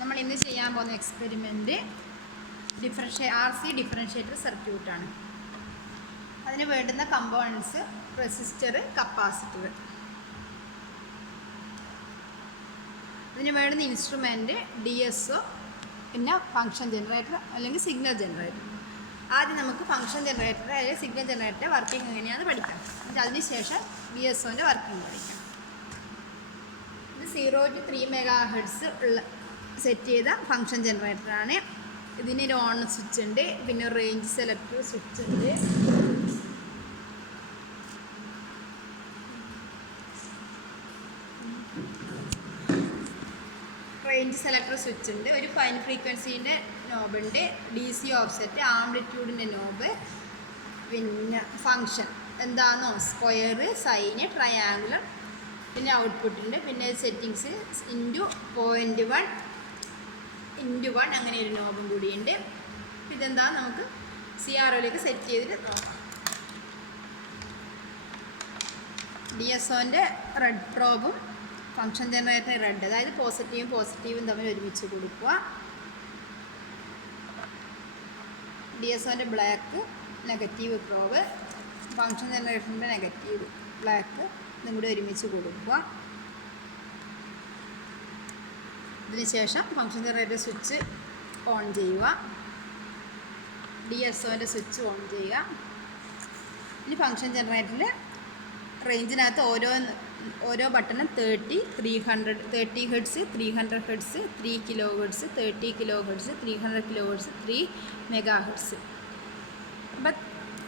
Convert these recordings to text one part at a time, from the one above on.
നമ്മൾ ഇന്ന് ചെയ്യാൻ പോകുന്ന എക്സ്പെരിമെൻറ്റ് RC ഡിഫറൻഷ്യേറ്റർ സർക്യൂട്ടാണ്. അതിന് വേണ്ടുന്ന കമ്പോണൻസ് റെസിസ്റ്റർ, കപ്പാസിറ്റർ. ഇതിന് വേണ്ടുന്ന ഇൻസ്ട്രുമെൻറ്റ് DSO, പിന്നെ ഫങ്ഷൻ ജനറേറ്റർ അല്ലെങ്കിൽ സിഗ്നൽ ജനറേറ്റർ. ആദ്യം നമുക്ക് ഫങ്ഷൻ ജനറേറ്റർ അല്ലെങ്കിൽ സിഗ്നൽ ജനറേറ്റർ വർക്കിംഗ് എങ്ങനെയാണെന്ന് പഠിക്കാം. എന്നിട്ട് അതിനുശേഷം DSOൻ്റെ വർക്കിംഗ് പഠിക്കാം. ഇത് 0 to 3 MHz ഉള്ള സെറ്റ് ചെയ്ത ഫങ്ഷൻ ജനറേറ്ററാണ്. ഇതിന് ഒരു ഓൺ സ്വിച്ച് ഉണ്ട്, പിന്നെ ഒരു റേഞ്ച് സെലക്ടർ സ്വിച്ച് ഉണ്ട്. റേഞ്ച് സെലക്ടർ സ്വിച്ച് ഉണ്ട്, ഒരു ഫൈൻ ഫ്രീക്വൻസീൻ്റെ നോബുണ്ട്, DC ഓഫ്സെറ്റ്, ആംപ്ലിറ്റ്യൂഡിൻ്റെ നോബ്, പിന്നെ ഫങ്ഷൻ എന്താണെന്നോ സ്ക്വയർ, സൈന്, ട്രയാങ്കുലർ, പിന്നെ ഔട്ട്പുട്ടുണ്ട്, പിന്നെ സെറ്റിങ്സ് *1 അങ്ങനെ ഒരു നോബും കൂടിയുണ്ട്. ഇതെന്താ നമുക്ക് CROയിലേക്ക് സെറ്റ് ചെയ്തിട്ട് നോക്കാം. DSOൻ്റെ റെഡ് പ്രോബും ഫങ്ഷൻ ജനറേറ്റർ റെഡ്, അതായത് പോസിറ്റീവും തമ്മിൽ ഒരുമിച്ച് കൊടുക്കുക. DSOൻ്റെ ബ്ലാക്ക് നെഗറ്റീവ് പ്രോബ്, ഫങ്ഷൻ ജനറേറ്ററിൻ്റെ നെഗറ്റീവ് ബ്ലാക്ക്, ഇതും കൂടി ഒരുമിച്ച് കൊടുക്കുക. ഇതിനുശേഷം ഫങ്ഷൻ ജനറേറ്റർ സ്വിച്ച് ഓൺ ചെയ്യുക, DSOൻ്റെ സ്വിച്ച് ഓൺ ചെയ്യുക. ഇനി ഫങ്ഷൻ ജനറേറ്ററിൽ റേഞ്ചിനകത്ത് ഓരോ ബട്ടണും 30 Hz, 300 Hz, 3 kHz, 30 kHz, 300 kHz, 3 MHz. അപ്പം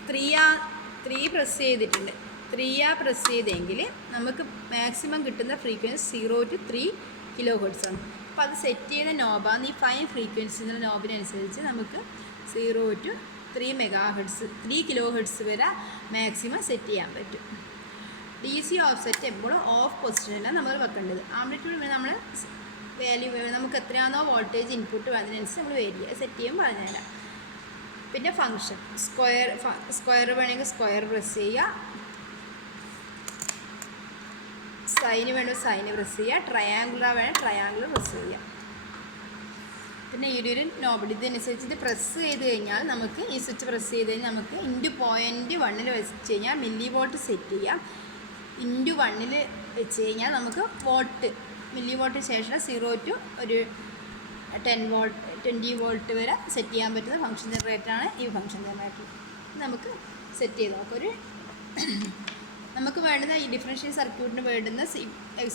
3 പ്രസ് ചെയ്തിട്ടുണ്ട്. 3 പ്രസ് ചെയ്തെങ്കിൽ നമുക്ക് മാക്സിമം കിട്ടുന്ന ഫ്രീക്വൻസി 0 to 3 kHz ആണ്. അപ്പോൾ അത് സെറ്റ് ചെയ്യുന്ന നോബാണ്. ഈ ഫൈൻ ഫ്രീക്വൻസി എന്ന നോബിനനുസരിച്ച് നമുക്ക് 0 to 3 MHz, 3 kHz വരെ മാക്സിമം സെറ്റ് ചെയ്യാൻ പറ്റും. DC ഓഫ്സെറ്റ് എപ്പോഴും ഓഫ് പൊസിഷനിലാണ് നമ്മൾ വെക്കേണ്ടത്. ആംപ്ലിറ്റ്യൂഡ് നമ്മൾ വാല്യൂ നമുക്ക് എത്രയാണോ വോൾട്ടേജ് ഇൻപുട്ട് അതിനനുസരിച്ച് നമ്മൾ സെറ്റ് ചെയ്യുമ്പോൾ പറഞ്ഞുതരാം. പിന്നെ ഫങ്ഷൻ സ്ക്വയർ വേണമെങ്കിൽ സ്ക്വയർ പ്രസ് ചെയ്യുക, സൈന് വേണമെങ്കിൽ സൈന് പ്രസ് ചെയ്യുക, ട്രയാങ്കുലർ വേണമെങ്കിൽ ട്രയാങ്കുലർ പ്രസ് ചെയ്യുക. പിന്നെ ഈ ഒരു നോബ് ഇതനുസരിച്ച് ഇത് പ്രസ് ചെയ്ത് കഴിഞ്ഞാൽ നമുക്ക് ഈ സ്വിച്ച് പ്രസ് ചെയ്ത് കഴിഞ്ഞാൽ നമുക്ക് *1 വെച്ച് കഴിഞ്ഞാൽ മില്ലി വോൾട്ട് സെറ്റ് ചെയ്യാം. *1 വെച്ച് കഴിഞ്ഞാൽ നമുക്ക് മില്ലി വോൾട്ട് ശേഷം 0 to ഒരു 20 വോൾട്ട് വരെ സെറ്റ് ചെയ്യാൻ പറ്റുന്ന ഫങ്ഷൻ ജനറേറ്ററാണ് ഈ ഫങ്ഷൻ ജനറേറ്റർ. നമുക്ക് സെറ്റ് ചെയ്ത് നോക്കാം. നമുക്ക് വേണ്ടുന്ന ഈ ഡിഫറൻഷ്യൽ സർക്യൂട്ടിന് വേണ്ടുന്ന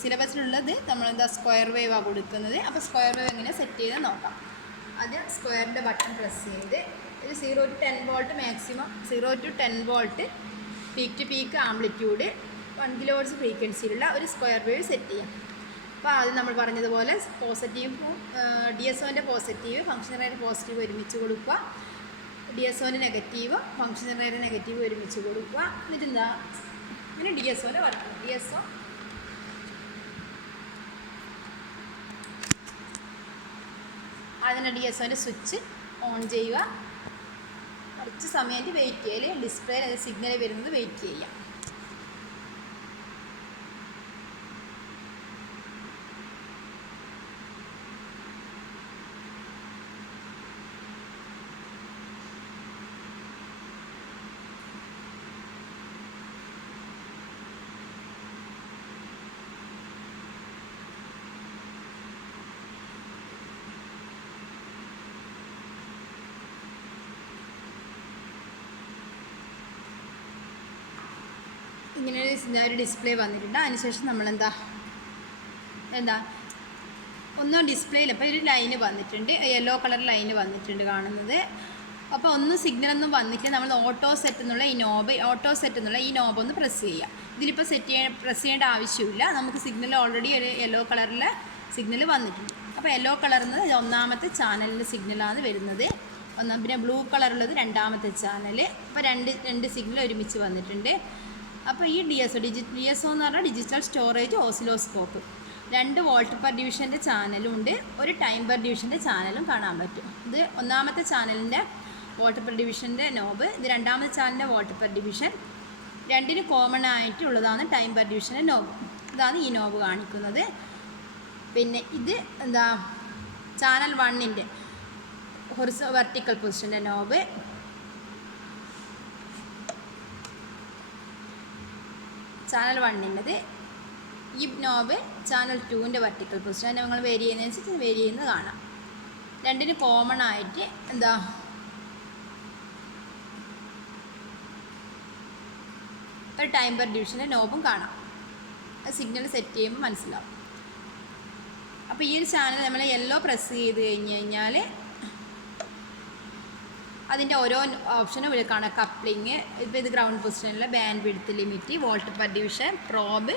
സിലബസിലുള്ളത് നമ്മളെന്താ സ്ക്വയർ വേവാണ് കൊടുക്കുന്നത്. അപ്പോൾ സ്ക്വയർ വേവ് എങ്ങനെ സെറ്റ് ചെയ്ത് നോക്കാം. ആദ്യം സ്ക്വയറിൻ്റെ ബട്ടൺ പ്രസ് ചെയ്ത് ഒരു 0 to 10 volt maximum, 0 to 10 volt peak to peak amplitude 1 kHz ഫ്രീക്വൻസിയിലുള്ള ഒരു സ്ക്വയർ വേവ് സെറ്റ് ചെയ്യാം. അപ്പോൾ ആദ്യം നമ്മൾ പറഞ്ഞതുപോലെ DSOൻ്റെ പോസിറ്റീവ്, ഫങ്ഷൻ ജനറേറ്റർ പോസിറ്റീവ് ഒരുമിച്ച് കൊടുക്കുക, DSOൻ്റെ നെഗറ്റീവ്, ഫങ്ഷൻ ജനറേറ്റർ നെഗറ്റീവ് ഒരുമിച്ച് കൊടുക്കുക. എന്നിട്ട് എന്താ അങ്ങനെ DSOൻ്റെ വർക്ക്. DSO അതിന് DSOൻ്റെ സ്വിച്ച് ഓൺ ചെയ്യുക. കുറച്ച് സമയത്ത് വെയിറ്റ് ചെയ്യൽ, ഡിസ്പ്ലേയിൽ സിഗ്നൽ വരുന്നത് വെയിറ്റ് ചെയ്യുക. ഇങ്ങനെ ഒരു ഡിസ്പ്ലേ വന്നിട്ടുണ്ട്. അതിനുശേഷം നമ്മളെന്താ ഒന്നും ഡിസ്പ്ലേയിൽ ഇപ്പോൾ ഒരു ലൈന് വന്നിട്ടുണ്ട്, യെല്ലോ കളർ ലൈന് വന്നിട്ടുണ്ട് കാണുന്നത്. അപ്പോൾ ഒന്നും സിഗ്നലൊന്നും വന്നിട്ട് നമ്മൾ ഓട്ടോ സെറ്റ് എന്നുള്ള ഈ നോബ് ഒന്ന് പ്രസ് ചെയ്യുക. ഇതിലിപ്പോൾ പ്രസ് ചെയ്യേണ്ട ആവശ്യമില്ല, നമുക്ക് സിഗ്നൽ ഓൾറെഡി ഒരു യെല്ലോ കളറിലെ സിഗ്നൽ വന്നിട്ടുണ്ട്. അപ്പോൾ യെല്ലോ കളറിൽ ഒന്നാമത്തെ ചാനലിൻ്റെ സിഗ്നലാണ് വരുന്നത്, പിന്നെ ബ്ലൂ കളറുള്ളത് രണ്ടാമത്തെ ചാനൽ. അപ്പോൾ രണ്ട് സിഗ്നൽ ഒരുമിച്ച് വന്നിട്ടുണ്ട്. അപ്പോൾ ഈ DSO എന്ന് പറഞ്ഞാൽ digital storage oscilloscope, 2 volt per ഡിവിഷൻ്റെ ചാനലും ഉണ്ട്, ഒരു ടൈം പെർ ഡിവിഷൻ്റെ ചാനലും കാണാൻ പറ്റും. ഇത് ഒന്നാമത്തെ ചാനലിൻ്റെ വോൾട്ട് പെർ ഡിവിഷൻ്റെ നോബ്, ഇത് രണ്ടാമത്തെ ചാനലിൻ്റെ വോൾട്ട് പെർ ഡിവിഷൻ. രണ്ടിന് കോമൺ ആയിട്ടുള്ളതാണ് ടൈം പെർ ഡിവിഷൻ്റെ നോബ്. ഇതാണ് ഈ നോബ് കാണിക്കുന്നത്. പിന്നെ ഇത് എന്താ ചാനൽ 1ൻ്റെ വെർട്ടിക്കൽ പൊസിഷൻ്റെ നോബ്, ചാനൽ 1ൻ്റെത്. ഈ നോബ് ചാനൽ 2ൻ്റെ വെർട്ടിക്കൽ പൊസിഷൻ. അതിനെ നിങ്ങൾ വേരി ചെയ്യുന്നതനുസരിച്ച് വേരി ചെയ്യുന്നത് കാണാം. രണ്ടിന് കോമൺ ആയിട്ട് എന്താ ഒരു ടൈം പെർ ഡിവിഷൻ്റെ നോബും കാണാം. സിഗ്നൽ സെറ്റ് ചെയ്യുമ്പോൾ മനസ്സിലാവും. അപ്പോൾ ഈ ഒരു ചാനൽ നമ്മൾ യെല്ലോ പ്രസ് ചെയ്ത് കഴിഞ്ഞാൽ അതിൻ്റെ ഓരോ ഓപ്ഷനും ഇവിടെ കാണാം. കപ്ലിങ്, ഇപ്പോൾ ഇത് ഗ്രൗണ്ട് പൊസിഷനിലെ bandwidth limit, volt per division, probe,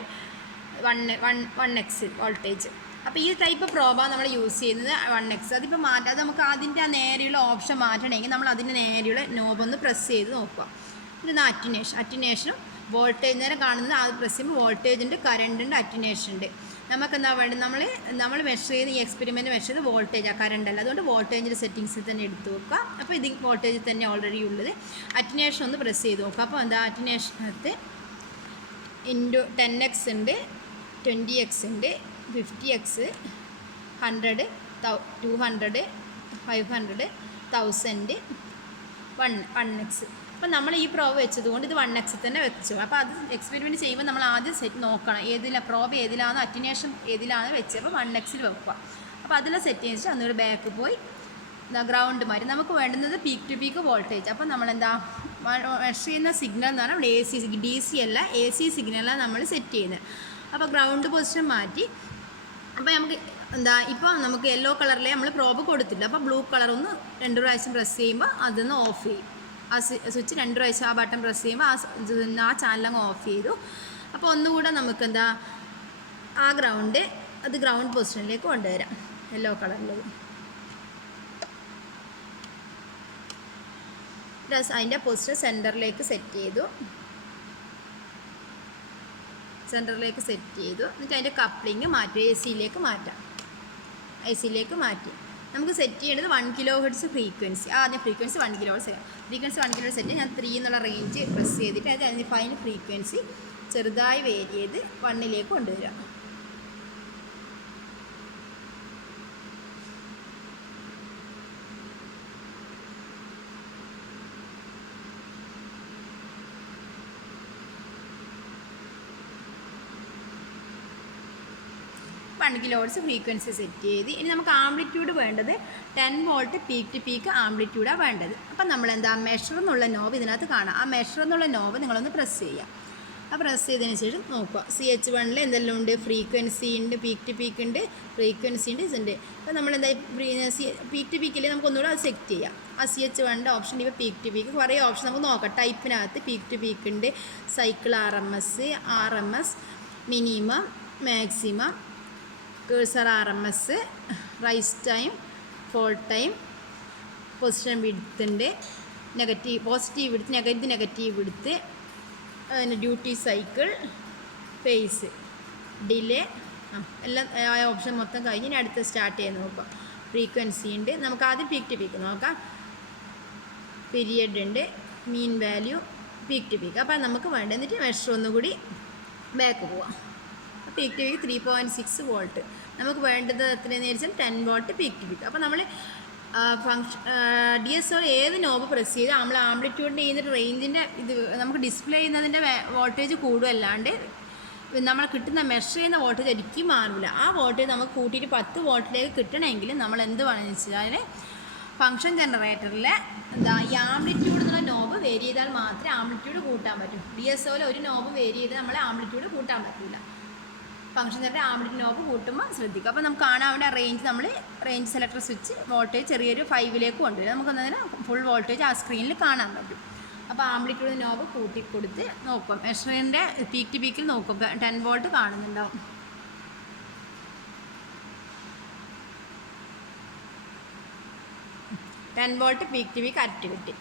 1x voltage. അപ്പോൾ ഈ ടൈപ്പ് പ്രോബാണ് നമ്മൾ യൂസ് ചെയ്യുന്നത് 1x. അതിപ്പോൾ മാറ്റാതെ നമുക്ക് അതിൻ്റെ ആ നേരെയുള്ള ഓപ്ഷൻ മാറ്റണമെങ്കിൽ നമ്മൾ അതിൻ്റെ നേരെയുള്ള നോബൊന്ന് പ്രസ് ചെയ്ത് നോക്കുക. ഇത് അറ്റിനേഷനും വോൾട്ടേജ് നേരെ കാണുന്നത് അത് പ്രസ് ചെയ്യുമ്പോൾ വോൾട്ടേജ് ഉണ്ട്, കറണ്ട് ഉണ്ട്, അറ്റിനേഷൻ ഉണ്ട്. നമുക്ക് എന്താ വേണ്ടത്, നമ്മൾ മെഷർ ചെയ്യുന്ന ഈ എക്സ്പെരിമെൻറ്റ് മെഷർ ചെയ്ത് വോൾട്ടേജ്, ആ കറണ്ട് അല്ല. അതുകൊണ്ട് വോൾട്ടേജിൻ്റെ സെറ്റിങ്സിൽ തന്നെ എടുത്ത് വെക്കുക. അപ്പോൾ ഇത് വോൾട്ടേജ് തന്നെ ഓൾറെഡി ഉള്ളത്. അറ്റിനേഷൻ ഒന്ന് പ്രസ് ചെയ്ത് നോക്കുക. അപ്പോൾ എന്താ അറ്റിനേഷനകത്ത് ഇൻറ്റു 10x ഉണ്ട്, 20x ഉണ്ട്, 50x, 100, 200, 500, 1000, 1x. അപ്പം നമ്മൾ ഈ പ്രോബ് വെച്ചതുകൊണ്ട് ഇത് 1x തന്നെ വെച്ചു. അപ്പോൾ അത് എക്സ്പെരിമെൻറ്റ് ചെയ്യുമ്പോൾ നമ്മൾ ആദ്യം സെറ്റ് നോക്കണം, പ്രോബ് ഏതിലാണോ അറ്റിനേഷൻ ഏതിലാണോ വെച്ചത്. അപ്പോൾ 1xൽ വെക്കുക. അപ്പോൾ അതിലെ സെറ്റ് ചെയ്തിട്ട് അന്നൊരു ബാക്ക് പോയി ഗ്രൗണ്ട് മാറ്റി. നമുക്ക് വേണ്ടുന്നത് പീക്ക് ടു പീക്ക് വോൾട്ടേജ്. അപ്പോൾ നമ്മളെന്താ മെഷർ ചെയ്യുന്ന സിഗ്നൽ എന്ന് പറഞ്ഞാൽ AC, DC അല്ല, AC സിഗ്നലാണ് നമ്മൾ സെറ്റ് ചെയ്യുന്നത്. അപ്പോൾ ഗ്രൗണ്ട് പൊസിഷൻ മാറ്റി. അപ്പോൾ നമുക്ക് എന്താ ഇപ്പോൾ നമുക്ക് യെല്ലോ കളറിലെ നമ്മൾ പ്രോബ് കൊടുത്തില്ല. അപ്പോൾ ബ്ലൂ കളർ ഒന്ന് 2 പ്രാവശ്യം പ്രസ് ചെയ്യുമ്പോൾ അതൊന്ന് ഓഫ് ചെയ്യും. ആ സ്വിച്ച് 2 പ്രാവശ്യം ആ ബട്ടൺ പ്രസ് ചെയ്യുമ്പോൾ ആ ചാനലങ്ങ് ഓഫ് ചെയ്തു. അപ്പോൾ ഒന്നുകൂടെ നമുക്ക് എന്താ ആ ഗ്രൗണ്ട് പൊസിഷനിലേക്ക് കൊണ്ടുവരാം. യെല്ലോ കളറിലേക്ക് പ്ലസ് അതിൻ്റെ പൊസിഷൻ സെൻറ്ററിലേക്ക് സെറ്റ് ചെയ്തു. എന്നിട്ട് അതിൻ്റെ കപ്ലിങ് മാറ്റി AC-ലേക്ക് മാറ്റി. നമുക്ക് സെറ്റ് ചെയ്യേണ്ടത് 1 kHz ഫ്രീക്വൻസി. ആദ്യം ഫ്രീക്വൻസി 1 kHz സെറ്റ് ഞാൻ 3 എന്നുള്ള റേഞ്ച് പ്രസ് ചെയ്തിട്ട് അതിന് ഫൈൻ ഫ്രീക്വൻസി ചെറുതായി വേരി ചെയ്ത് 1ലേക്ക് കൊണ്ടുവരാം. kHz ഫ്രീക്വൻസി സെറ്റ് ചെയ്ത് ഇനി നമുക്ക് ആംപ്ലിറ്റ്യൂഡ് വേണ്ടത് 10 വോൾട്ട് പീക്ക് ടു പീക്ക് ആംപ്ലിറ്റ്യൂഡാണ് വേണ്ടത്. അപ്പം നമ്മളെന്താ മെഷർ എന്നുള്ള നോബ് ഇതിനകത്ത് കാണാം. ആ മെഷർ എന്നുള്ള നോബ് നിങ്ങളൊന്ന് പ്രസ് ചെയ്യുക. ആ പ്രസ് ചെയ്തതിന് ശേഷം നോക്കുക CH1ൽ എന്തെല്ലാം ഉണ്ട്, ഫ്രീക്വൻസി ഉണ്ട്, പീക്ക് ടു പീക്ക് ഉണ്ട്, ഫ്രീക്വൻസി ഉണ്ട്, ഇതുണ്ട്. അപ്പോൾ നമ്മളെന്താ പീക്ക് ടു പീക്കിൽ നമുക്ക് ഒന്നുകൂടെ അത് സെറ്റ് ചെയ്യാം. ആ CH1ൻ്റെ ഓപ്ഷൻ ഇപ്പോൾ പീക്ക് ടു പീക്ക് കുറേ ഓപ്ഷൻ നമുക്ക് നോക്കാം. ടൈപ്പിനകത്ത് പീക്ക് ടു പീക്ക് ഉണ്ട്, cycle RMS, minimum, maximum, cursor RMS, rise time, fall time, position width ഉണ്ട്, positive width, negative width, duty cycle, phase, delay, എല്ലാം ആ ഓപ്ഷൻ മൊത്തം കഴിഞ്ഞ് ഇനി അടുത്ത് സ്റ്റാർട്ട് ചെയ്ത് നോക്കാം. ഫ്രീക്വൻസി ഉണ്ട്, നമുക്ക് ആദ്യം പീക്ക് ടു പീക്ക് നോക്കാം. പീരിയഡ് ഉണ്ട്, mean value, peak to peak. അപ്പോൾ നമുക്ക് വേണ്ട എന്നിട്ട് മെഷർ ഒന്നുകൂടി ബാക്ക് പോവാം. Peak to peak 3.6 volt. നമുക്ക് വേണ്ടത് എത്രയെന്ന് വെച്ചാൽ 10 വോൾട്ട് പീക്ക് ടു പീക്ക്. അപ്പോൾ നമ്മൾ DSO ഏത് നോബ് പ്രസ് ചെയ്ത് നമ്മൾ ആംപ്ലിറ്റ്യൂഡിൻ്റെ ചെയ്യുന്ന റേഞ്ചിൻ്റെ ഇത് നമുക്ക് ഡിസ്പ്ലേ ചെയ്യുന്നതിൻ്റെ വോൾട്ടേജ് കൂടുമല്ലാണ്ട് നമ്മൾ കിട്ടുന്ന മെഷർ ചെയ്യുന്ന വോൾട്ടേജ് ഒരിക്കലും മാറില്ല. ആ വോൾട്ടേജ് നമുക്ക് കൂട്ടിയിട്ട് 10 വോൾട്ടിലേക്ക് കിട്ടണമെങ്കിൽ നമ്മൾ എന്ത് വേണമെന്ന് വെച്ചാൽ ഫംഗ്ഷൻ ജനറേറ്ററിൽ ഈ ആംപ്ലിറ്റ്യൂഡ് എന്നുള്ള നോബ് വേരി ചെയ്താൽ മാത്രമേ ആംപ്ലിറ്റ്യൂഡ് കൂട്ടാൻ പറ്റൂ. DSOയിൽ ഒരു നോബ് വേരി ചെയ്താൽ നമ്മൾ ആംപ്ലിറ്റ്യൂഡ് കൂട്ടാൻ പറ്റില്ല. ഫംഗ്ഷൻ ജനറേറ്റർ ആംപ്ലിറ്റ്യൂഡ് നോബ് കൂട്ടുമ്പോൾ ശ്രദ്ധിക്കുക. അപ്പോൾ നമുക്ക് കാണാൻ അവിടെ റേഞ്ച് സെലക്ടർ സ്വിച്ച് വോൾട്ടേജ് ചെറിയൊരു 5ലേക്ക് കൊണ്ടുവരും. നമുക്കൊന്നതിന് ഫുൾ വോൾട്ടേജ് ആ സ്ക്രീനിൽ കാണാൻ പറ്റും. അപ്പോൾ ആംപ്ലിറ്റ്യൂഡ് നോബ് കൂട്ടി കൊടുത്ത് നോക്കും. മെഷറിൻ്റെ പീക്ക് ടു പീക്കിൽ നോക്കും 10 വോൾട്ട് കാണുന്നുണ്ടാവും. Volt peak to peak correct കിട്ടി.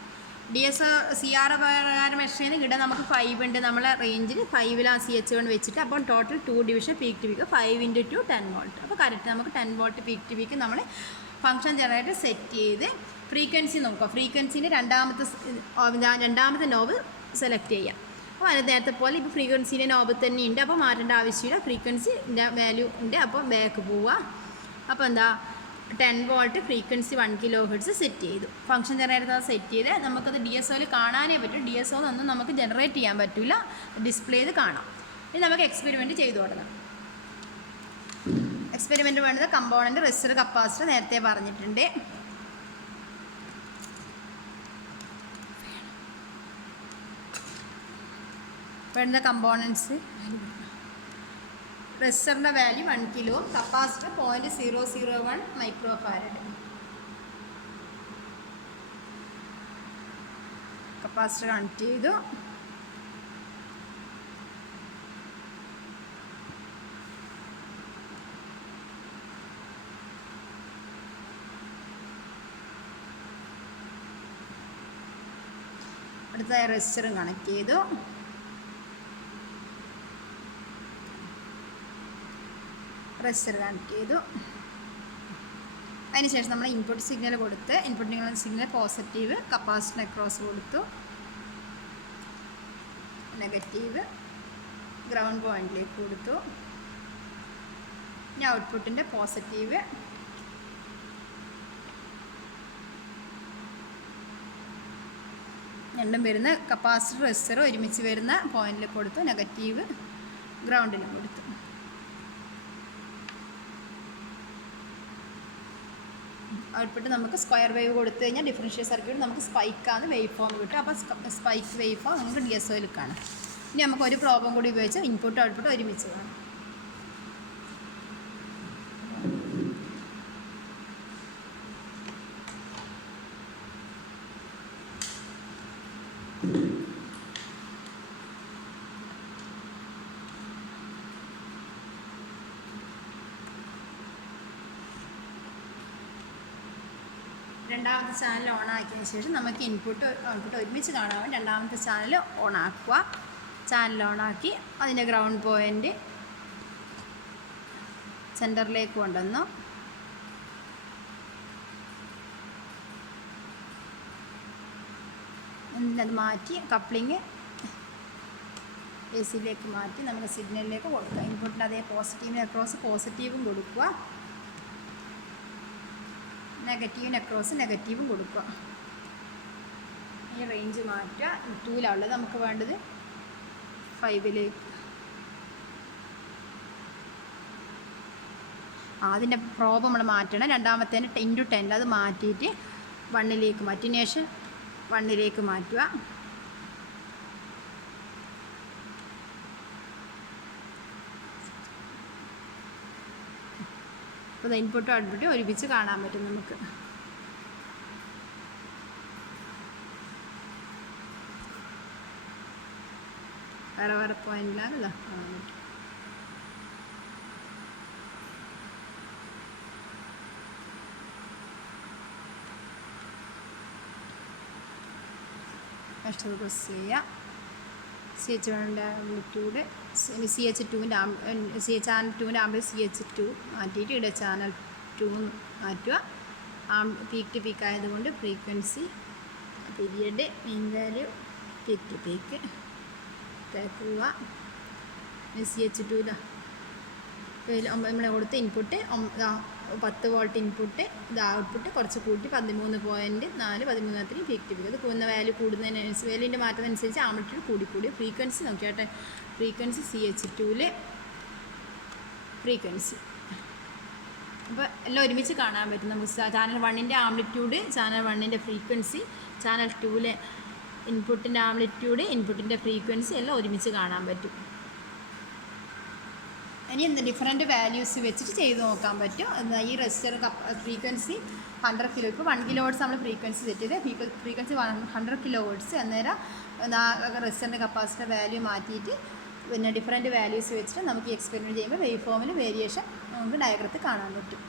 DSO CR പ്രകാരം മെഷർ ചെയ്യുന്ന കിട്ടാൻ നമുക്ക് 5 ഉണ്ട്. നമ്മളെ റേഞ്ചിൽ 5ൽ ആ CH1 വെച്ചിട്ട് അപ്പോൾ total 2 division peak to peak 5 × 2 10 volt. അപ്പോൾ കറക്റ്റ് നമുക്ക് 10 വോൾട്ട് പീക്ക് ടു പീക്ക് നമ്മൾ ഫംഗ്ഷൻ ജനറേറ്റർ സെറ്റ് ചെയ്ത് ഫ്രീക്വൻസി നോക്കുക. ഫ്രീക്വൻസിൻ്റെ രണ്ടാമത്തെ നോബ് സെലക്ട് ചെയ്യാം. അപ്പോൾ അത് നേരത്തെ പോലെ ഇപ്പോൾ ഫ്രീക്വൻസിൻ്റെ നോബ് തന്നെ ഉണ്ട്. അപ്പോൾ മാറ്റേണ്ട ആവശ്യമില്ല. ഫ്രീക്വൻസിൻ്റെ വാല്യൂ ഉണ്ട്. അപ്പോൾ ബാക്ക് പോവുക. അപ്പോൾ 10 volt frequency 1 kilo hertz set ചെയ്തു. ഫംഗ്ഷൻ ജനറേറ്റർ സെറ്റ് ചെയ്ത് നമുക്കത് DSOയിൽ കാണാനേ പറ്റും. DSOന്നൊന്നും നമുക്ക് ജനറേറ്റ് ചെയ്യാൻ പറ്റില്ല, ഡിസ്പ്ലേയിൽ കാണാം. ഇനി നമുക്ക് എക്സ്പെരിമെൻറ്റ് ചെയ്തു തുടങ്ങാം. എക്സ്പെരിമെൻറ്റ് വേണ്ടത് കമ്പോണൻറ്റ്, റെസിസ്റ്റർ, കപ്പാസിറ്റർ നേരത്തെ പറഞ്ഞിട്ടുണ്ട്. വേണ്ട കമ്പോണൻസ് റെസിസ്റ്ററിൻ്റെ value 1 kilo, capacitor 0.001 micro farad. Capacitor connect ചെയ്തു. അടുത്ത റെസിസ്റ്ററും കണക്ട് ചെയ്തു. റെസിസ്റ്റർ കണക്ട് ചെയ്തു. അതിനുശേഷം നമ്മൾ ഇൻപുട്ട് സിഗ്നൽ കൊടുത്ത്, input signal positive, capacitor across കൊടുത്തു, നെഗറ്റീവ് ഗ്രൗണ്ട് പോയിന്റിലേക്ക് കൊടുത്തു. ഇനി ഔട്ട്പുട്ടിൻ്റെ പോസിറ്റീവ് രണ്ടും വരുന്ന കപ്പാസിറ്റർ റെസിസ്റ്റർ ഒരുമിച്ച് വരുന്ന പോയിന്റിൽ കൊടുത്തു, നെഗറ്റീവ് ഗ്രൗണ്ടിലും കൊടുത്തു. ഔട്ട്പുട്ട് നമുക്ക് സ്ക്വയർ വേവ് കൊടുത്തു കഴിഞ്ഞാൽ ഡിഫറൻഷ്യൽ സർക്യൂട്ട് നമുക്ക് സ്പൈക്കാണ് വേവ് ഫോം കിട്ടും. അപ്പോൾ സ്പൈക്ക് വേവ് ഫോം നമുക്ക് DSOയിൽ കാണാം. ഇനി നമുക്ക് ഒരു പ്രോബും കൂടി ഉപയോഗിച്ച് ഇൻപുട്ട് ഔട്ട്പുട്ട് ഒരുമിച്ച് കാണാം. രണ്ടാമത്തെ ചാനൽ ഓൺ ആക്കിയതിന് ശേഷം നമുക്ക് ഇൻപുട്ട് ഔട്ട്പുട്ട് ഒരുമിച്ച് കാണാൻ വേണ്ടി രണ്ടാമത്തെ ചാനൽ ഓൺ ആക്കുക. ചാനൽ ഓൺ ആക്കി അതിൻ്റെ ഗ്രൗണ്ട് പോയിൻ്റ് സെൻറ്ററിലേക്ക് കൊണ്ടുവന്നു. അത് മാറ്റി കപ്ലിങ് AC-യിലേക്ക് മാറ്റി നമുക്ക് സിഗ്നലിലേക്ക് കൊടുക്കുക. ഇൻപുട്ടിന് അതേ പോസിറ്റീവിന് അക്രോസ് പോസിറ്റീവും കൊടുക്കുക, നെഗറ്റീവിന് അക്രോസ് നെഗറ്റീവും കൊടുക്കുക. ഈ റേഞ്ച് മാറ്റുക. 2-ലുള്ളത് നമുക്ക് വേണ്ടത് 5-ലേക്ക്. അതിൻ്റെ പ്രോബ് നമ്മൾ മാറ്റണം. രണ്ടാമത്തേന് 10x10 അത് മാറ്റിയിട്ട് 1-ലേക്ക് മാറ്റി. ശേഷം 1-ലേക്ക് മാറ്റുക. അപ്പോൾ ഇൻപുട്ടും ഔട്ട്പുട്ടും ഒരുമിച്ച് കാണാൻ പറ്റും നമുക്ക്. വേറെ വേറെ പോയിന്റിലാണല്ലോ കാണാൻ പറ്റും. നെക്സ്റ്റ് പ്രസ് ചെയ്യുക. CH1-ൻ്റെ ആംപ്ലിറ്റ്യൂഡ് ചാനൽ 2-ൻ്റെ ആകുമ്പോൾ CH2 മാറ്റിയിട്ട് ഇവിടെ ചാനൽ 2 മാറ്റുക. പീക്ക് ടു പീക്ക് ആയതുകൊണ്ട് frequency period main value peak to peak പോവുക. CH2 നമ്മൾ കൊടുത്ത ഇൻപുട്ട് 10 വോൾട്ട് ഇൻപുട്ട്, ഇത് ഔട്ട്പുട്ട് കുറച്ച് കൂട്ടി 13.4 13 പീക്ക് ടു പീക്ക്. അത് കൂടുന്ന വാല്യൂ കൂടുന്നതിനനുസരിച്ച് വാല്യൂൻ്റെ മാറ്റുന്നതനുസരിച്ച് ആംപ്ലിറ്റ്യൂഡ് കൂടിക്കൂടി. ഫ്രീക്വൻസി നോക്കിയാട്ടെ, ഫ്രീക്വൻസി CH2-ൽ ഫ്രീക്വൻസി അപ്പോൾ എല്ലാം ഒരുമിച്ച് കാണാൻ പറ്റും നമുക്ക്. ചാനൽ 1-ൻ്റെ ആംപ്ലിറ്റ്യൂഡ്, ചാനൽ 1-ൻ്റെ ഫ്രീക്വൻസി, ചാനൽ 2-ലെ ഇൻപുട്ടിൻ്റെ ആംപ്ലിറ്റ്യൂഡ്, ഇൻപുട്ടിൻ്റെ ഫ്രീക്വൻസി എല്ലാം ഒരുമിച്ച് കാണാൻ പറ്റും. ഇനി ഡിഫറെൻറ്റ് വാല്യൂസ് വെച്ചിട്ട് ചെയ്ത് നോക്കാൻ പറ്റും. ഈ റെസിസ്റ്റർ ഫ്രീക്വൻസി 100 കിലോ, ഇപ്പോൾ 1 കിലോ ഹെർട്സ് നമ്മൾ ഫ്രീക്വൻസി സെറ്റ് ചെയ്ത് ഫ്രീക്വൻസി 100 കിലോ ഹെർട്സ്. അന്നേരം റെസിസ്റ്ററിൻ്റെ കപ്പാസിറ്റർ വാല്യൂ മാറ്റിയിട്ട് പിന്നെ ഡിഫറെൻറ്റ് വാല്യൂസ് വെച്ചിട്ട് നമുക്ക് ഈ എക്സ്പെരിമെൻറ്റ് ചെയ്യുമ്പോൾ വേവ് ഫോമിൽ വേരിയേഷൻ നമുക്ക് ഡയഗ്രത്തിൽ കാണാൻ പറ്റും.